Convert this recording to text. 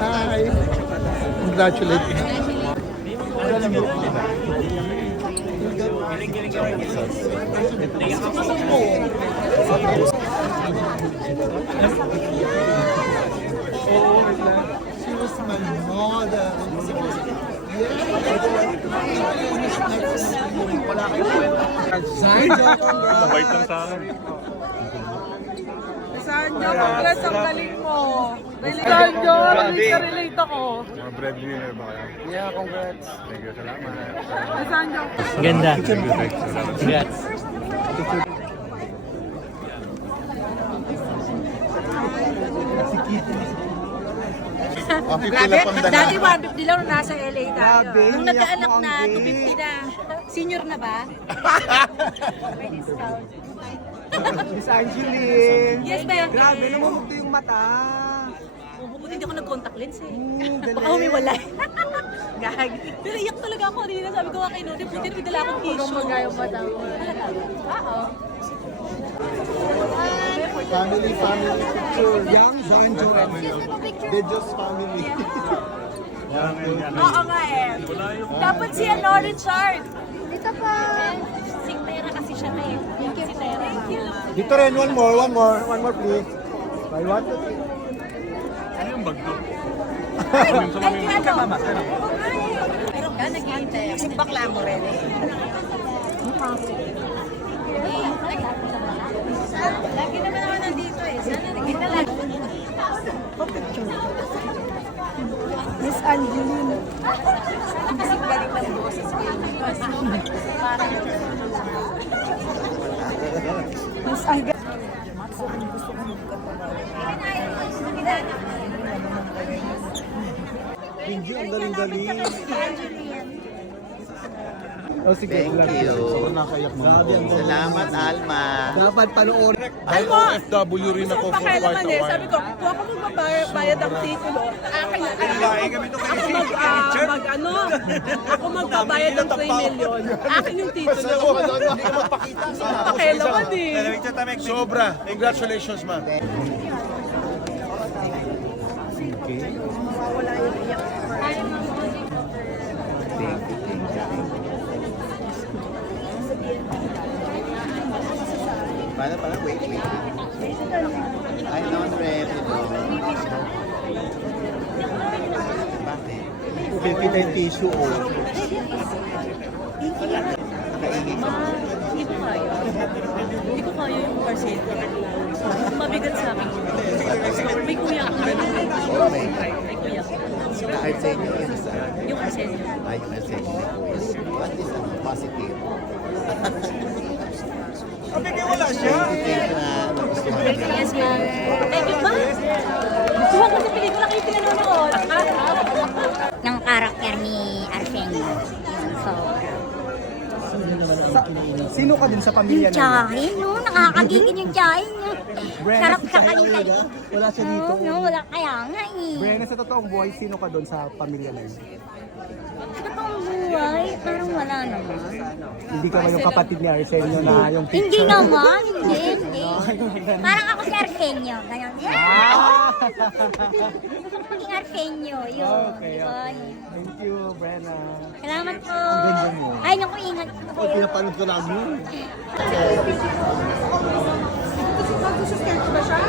Hi. Congratulate me. She was my mother. Mabait lang sa akin. Sanjo, congrats, ang galing mo. Sanjo, relate ako. Mga breadwinner ba kayo? Yeah, congrats. Thank you, salamat. Sanjo. Ganda. Thank you, thank you, salamat. Congrats. Grabe, Dati 150 lang nung nasa LA tayo. Grabe, Nung hindi nagkaanak ako na, ang 250 na. Senior na ba? May discount. Miss Angeline. Yes, ma'am. Grabe, namumugto yung mata. Buti hindi ako nag-contact lens eh. Galing. Baka umiwalay. Gag. Pero iyak talaga ako. Hindi na sabi ko kay Nodi, buti nagdala akong tissue. Huwag magayong mata mo. Oo. Family picture. Young Sanjo family. They just family. Oo nga eh. Dapat si Richard. Dito pa. Sing pera kasi siya na eh. Si Tera. Thank you. Dito rin, one more please. By one. Ano yung bag to? Ay, ano? Meron ka, naghihintay. Kasi bakla mo rin eh. Lagi naman ako nandito eh. Sana nagkita lang. Miss Angeline. Kasi galing ng boses ko yun. Parang Miss Angeline. Hindi, ang galing-galing. Oh, sige. Thank you. Sobrang nakaiyak mo. Salamat, Alma. Dapat panoorin. Alam mo, OFW rin ako for quite a eh. while. Sabi ko, kung ako magbabayad ng titulo, akin na. Ako magbabayad ng 3 million. Akin yung titulo. Hindi ka magpakita. Pakialaman eh. Sobra. Congratulations, ma. Para, wait. Ay, non-rep, Bakit? Kita yung tissue, oh. Nakaingin ko. Hindi ko kaya. Hindi ko kaya yung parcel. Mabigat sa akin. May kuya ko. May kuya ko. Kahit sa inyo, yun sa... Yung parcel. Ay, yung sa inyo, may kuya. What is ang positive? Thank you na nagustuhan. Yes, ma'am. Thank you, ma'am. Gusto ko sa pelikula kayo pinanonood. Ng karakter ni Arsenio. So, Sino ka din sa pamilya yung tiyahin, no? Nakakagigin yung tiyahin niya. Sarap sa kalinga. Wala siya dito. No, wala kaya nga eh. Brenna, sa totoong buhay, sino ka doon sa pamilya na yun? Sa totoong buhay, parang wala naman. Hindi ka ba yung kapatid ni Arsenio na yung Hindi picture? naman, hindi. Parang ako si Arsenio. Ganyan. Yung Arsenio, yun. Okay, Diba? okay. Thank you, Brenna. Salamat po. ganda mo. Ay, naku, ingat po. Pinapanood ko lang yun. Magsususkerte ba siya?